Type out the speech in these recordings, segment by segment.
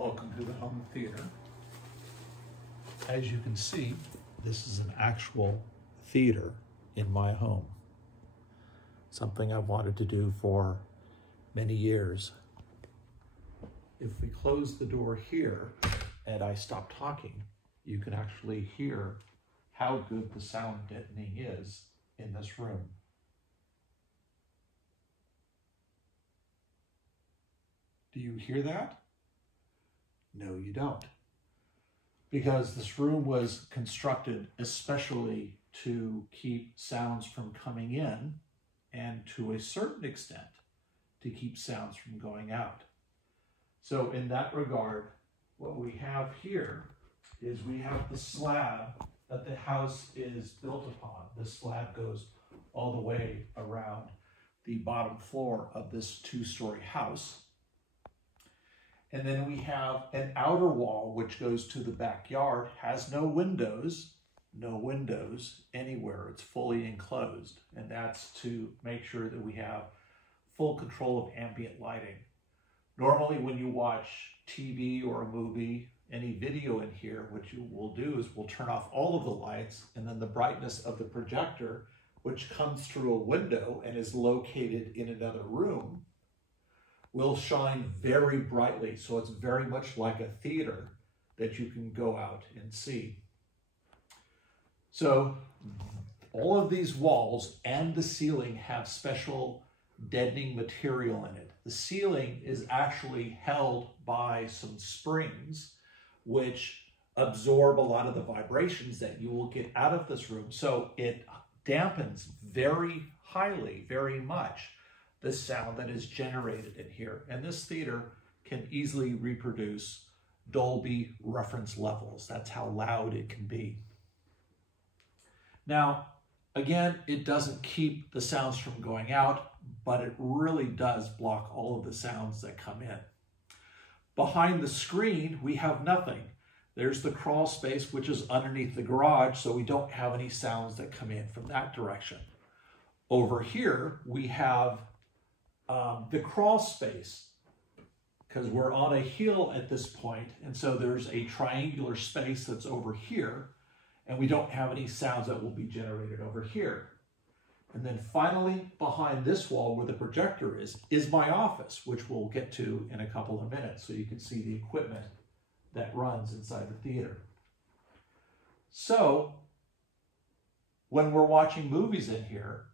Welcome to the home theater. As you can see, this is an actual theater in my home. Something I've wanted to do for many years. If we close the door here and I stop talking, you can actually hear how good the sound deadening is in this room. Do you hear that? No, you don't. Because this room was constructed especially to keep sounds from coming in and to a certain extent to keep sounds from going out. So in that regard, what we have here is we have the slab that the house is built upon. This slab goes all the way around the bottom floor of this two-story house. And then we have an outer wall which goes to the backyard, has no windows anywhere. It's fully enclosed. And that's to make sure that we have full control of ambient lighting. Normally when you watch TV or a movie, any video in here, what you will do is we'll turn off all of the lights, and then the brightness of the projector, which comes through a window and is located in another room, will shine very brightly. So it's very much like a theater that you can go out and see. So all of these walls and the ceiling have special deadening material in it. The ceiling is actually held by some springs which absorb a lot of the vibrations that you will get out of this room. So it dampens very highly, very much, the sound that is generated in here. And this theater can easily reproduce Dolby reference levels. That's how loud it can be. Now, again, it doesn't keep the sounds from going out, but it really does block all of the sounds that come in. Behind the screen, we have nothing. There's the crawl space, which is underneath the garage, so we don't have any sounds that come in from that direction. Over here, we have the crawl space, because we're on a hill at this point, and so there's a triangular space that's over here, and we don't have any sounds that will be generated over here. And then finally, behind this wall where the projector is my office, which we'll get to in a couple of minutes, so you can see the equipment that runs inside the theater. So when we're watching movies in here,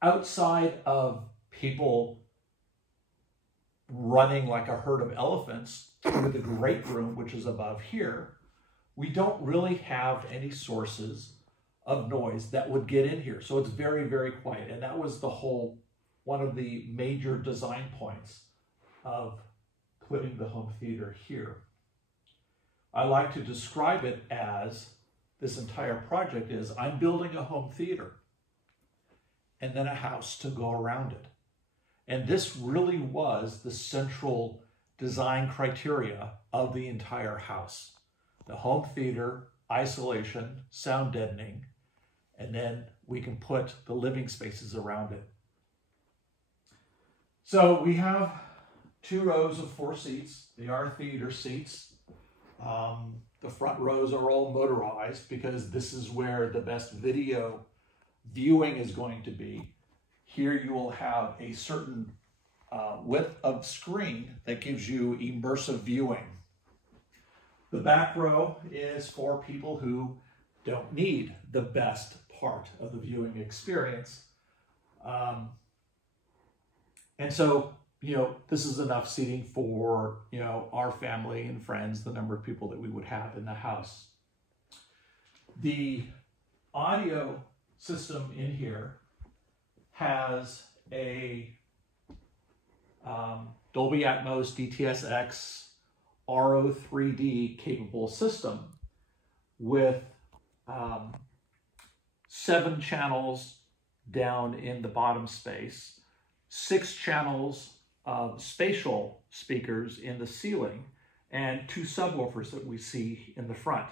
outside of people running like a herd of elephants through the great room, which is above here, we don't really have any sources of noise that would get in here. So it's very, very quiet. And that was one of the major design points of putting the home theater here. I like to describe it as this entire project is I'm building a home theater and then a house to go around it. And this really was the central design criteria of the entire house. The home theater, isolation, sound deadening, and then we can put the living spaces around it. So we have 2 rows of 4 seats. They are theater seats. The front rows are all motorized because this is where the best video viewing is going to be. Here you will have a certain width of screen that gives you immersive viewing. The back row is for people who don't need the best part of the viewing experience. And so, this is enough seating for, our family and friends, the number of people that we would have in the house. The audio system in here has a Dolby Atmos DTS:X RO3D capable system with 7 channels down in the bottom space, 6 channels of spatial speakers in the ceiling, and 2 subwoofers that we see in the front.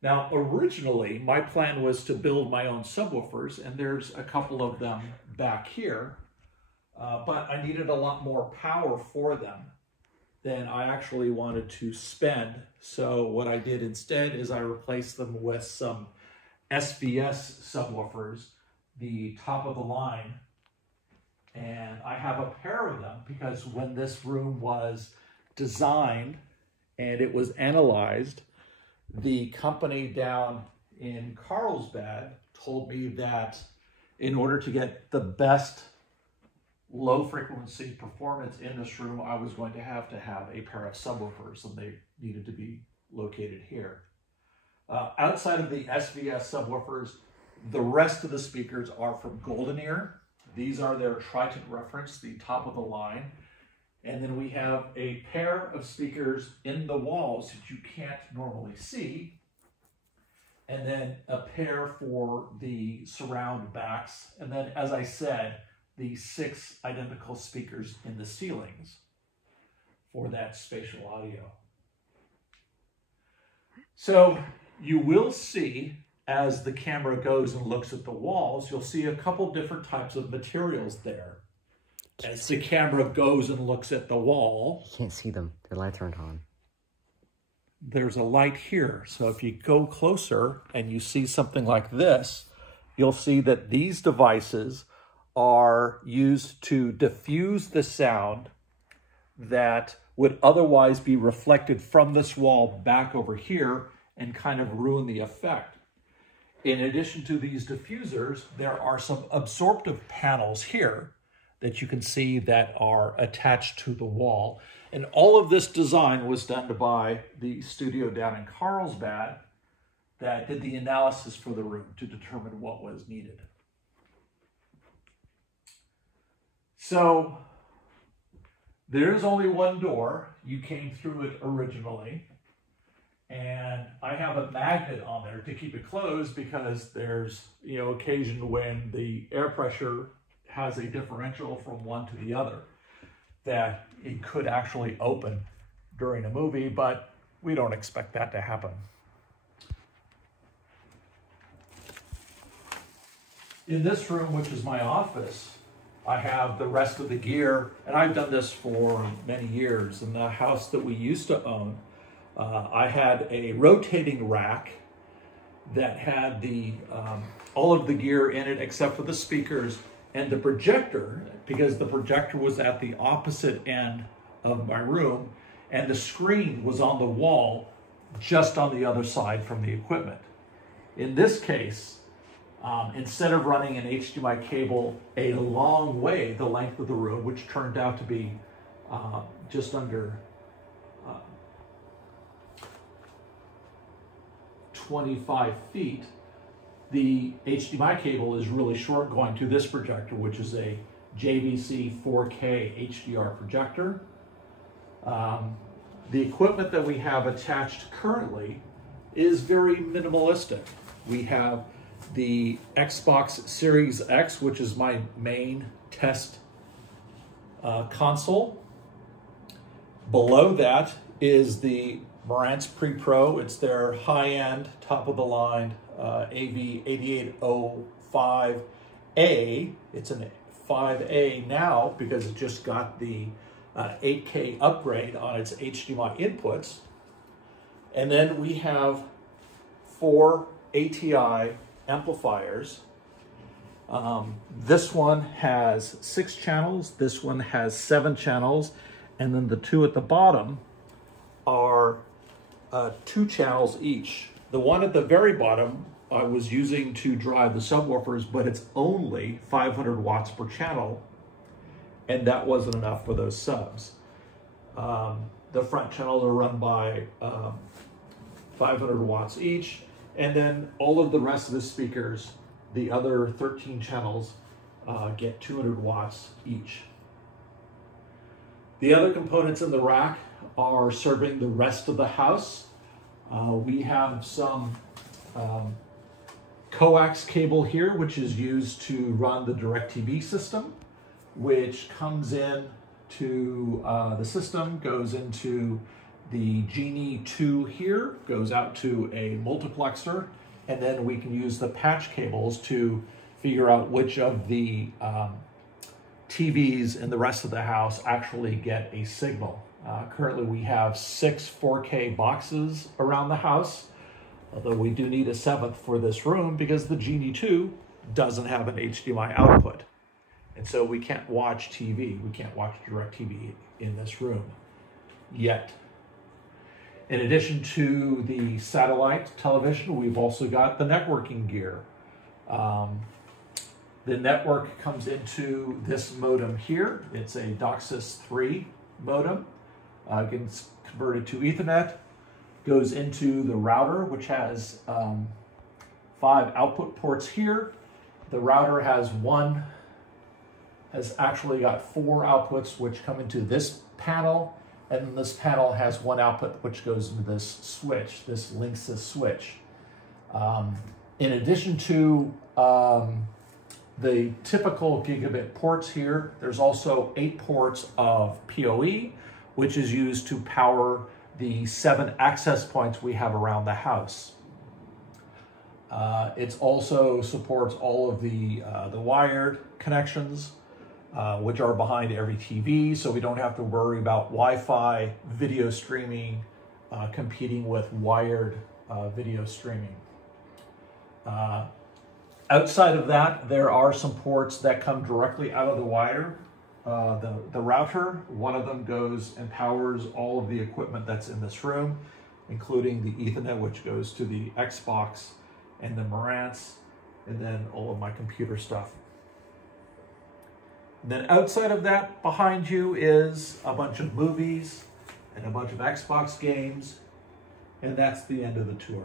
Now, originally, my plan was to build my own subwoofers, and there's a couple of them back here, but I needed a lot more power for them. than I actually wanted to spend. So what I did instead is I replaced them with some SVS subwoofers, the top of the line. And I have a pair of them because when this room was designed and it was analyzed, the company down in Carlsbad told me that in order to get the best low frequency performance in this room, I was going to have a pair of subwoofers, and they needed to be located here. Outside of the SVS subwoofers, the rest of the speakers are from Golden Ear. These are their Triton reference, the top of the line. And then we have a pair of speakers in the walls that you can't normally see. And then a pair for the surround backs. And then, as I said, the 6 identical speakers in the ceilings for that spatial audio. So you will see, as the camera goes and looks at the walls, you'll see a couple different types of materials there. As the camera goes and looks at the wall, you can't see them. The lights aren't on. There's a light here. So if you go closer and you see something like this, you'll see that these devices are used to diffuse the sound that would otherwise be reflected from this wall back over here and kind of ruin the effect. In addition to these diffusers, there are some absorptive panels here that you can see that are attached to the wall. And all of this design was done by the studio down in Carlsbad that did the analysis for the room to determine what was needed. So there's only one door. You came through it originally. And I have a magnet on there to keep it closed because there's, occasion when the air pressure has a differential from one to the other that it could actually open during a movie, but we don't expect that to happen. In this room, which is my office, I have the rest of the gear, and I've done this for many years. In the house that we used to own, I had a rotating rack that had all of the gear in it except for the speakers and the projector, because the projector was at the opposite end of my room and the screen was on the wall just on the other side from the equipment. In this case, instead of running an HDMI cable a long way, the length of the room, which turned out to be just under 25 feet, the HDMI cable is really short going to this projector, which is a JVC 4K HDR projector. The equipment that we have attached currently is very minimalistic. We have the Xbox Series X, which is my main test console. Below that is the Marantz Pre-Pro. It's their high-end, top-of-the-line AV8805A. It's an 5A now because it just got the 8K upgrade on its HDMI inputs. And then we have 4 ATI amplifiers. This one has 6 channels, this one has 7 channels, and then the 2 at the bottom are 2 channels each. The one at the very bottom I was using to drive the subwoofers, but it's only 500 watts per channel, and that wasn't enough for those subs. The front channels are run by 500 watts each, and then all of the rest of the speakers, the other 13 channels, get 200 watts each. The other components in the rack are serving the rest of the house. We have some coax cable here, which is used to run the DirecTV system, which comes in to the system, goes into the Genie 2 here, goes out to a multiplexer, and then we can use the patch cables to figure out which of the TVs in the rest of the house actually get a signal. Currently we have 6 4K boxes around the house, although we do need a 7th for this room because the Genie 2 doesn't have an HDMI output. And so we can't watch TV. We can't watch DirecTV in this room yet. In addition to the satellite television, we've also got the networking gear. The network comes into this modem here. It's a DOCSIS 3 modem. Gets converted to Ethernet, goes into the router, which has 5 output ports here. The router has actually got 4 outputs which come into this panel, and then this panel has 1 output which goes into this switch, this Linksys switch. In addition to the typical gigabit ports here, there's also 8 ports of PoE, which is used to power the 7 access points we have around the house. It also supports all of the wired connections, which are behind every TV, so we don't have to worry about Wi-Fi video streaming competing with wired video streaming. Outside of that, there are some ports that come directly out of the wire. The router, one of them goes and powers all of the equipment that's in this room, including the Ethernet, which goes to the Xbox and the Marantz, and then all of my computer stuff. And then outside of that, behind you is a bunch of movies and a bunch of Xbox games, and that's the end of the tour.